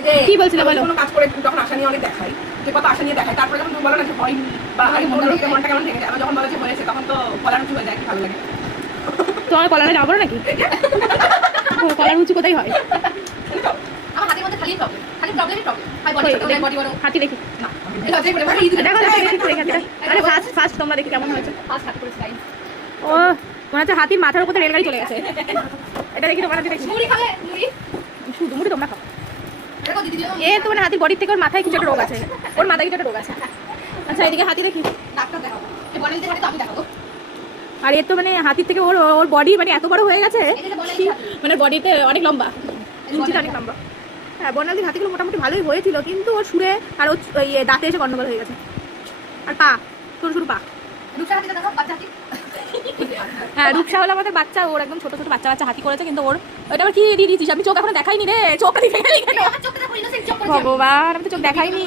কি বলছিলে বলো? কোনো কাজ করে যখন আশা নিয়ে অনেক দেখাই, যে কত আশা নিয়ে দেখাই, তারপরে যখন তুমি বলো না যে হয়নি বা মনটা কেমন ভেঙে যায়, আমার যখন বলো যে হয়েছে তখন তো কলার উঁচু হয়ে যায়, কি ভালো লাগে। তোমার কলারে যাবো নাকি? কলার উঁচু কোথায় হয়? আমার হাতের মধ্যে খালি প্রবলেম, খালি প্রবলেমই প্রবলেম। বডি বড়, হাতি দেখি না দেখো ফার্স্ট তোমরা দেখি কেমন হয়েছে। ফার্স্ট হাতে করে স্টাইল। ও মনে হচ্ছে হাতির মাথার উপর রেলগাড়ি চলে গেছে। এটা দেখি তোমার দেখি মুড়ি খাবে, মুড়ি শুধু মুড়ি তোমরা খাও। দেখো দিদি দিও। এ তো মানে হাতির বডির থেকে ওর মাথায় কিছু একটা রোগ আছে, ওর মাথায় কিছু একটা রোগ আছে। আচ্ছা এদিকে হাতি দেখি। ডাক্তার দেখাও, এই বডি দিতে তো আমি দেখাবো। আর এর তো মানে হাতির থেকে ওর ওর বডি মানে এত বড় হয়ে গেছে, মানে বডিতে অনেক লম্বা, ইঞ্চিতে অনেক লম্বা। হ্যাঁ বর্ণালীর হাতিগুলো মোটামুটি ভালোই হয়েছিল, কিন্তু ওর সুরে আর ওর দাঁতে এসে গন্ডগোল হয়ে গেছে। আর পা সরু সরু পা। রূপসা হাতিটা দেখাও, বাচ্চা হাতি। হ্যাঁ রূপসা হলো আমাদের বাচ্চা, ওর একদম ছোট ছোট বাচ্চা বাচ্চা হাতি করেছে, কিন্তু ওর ওইটা আবার কি দিয়ে দিয়েছিস? আমি চোখ এখনো দেখাইনি রে, চোখ দেখে গেলি কেন? আমার চোখটা পুরো ইনোসেন্ট চোখ করে। ভগবান আমি তো চোখ দেখাইনি।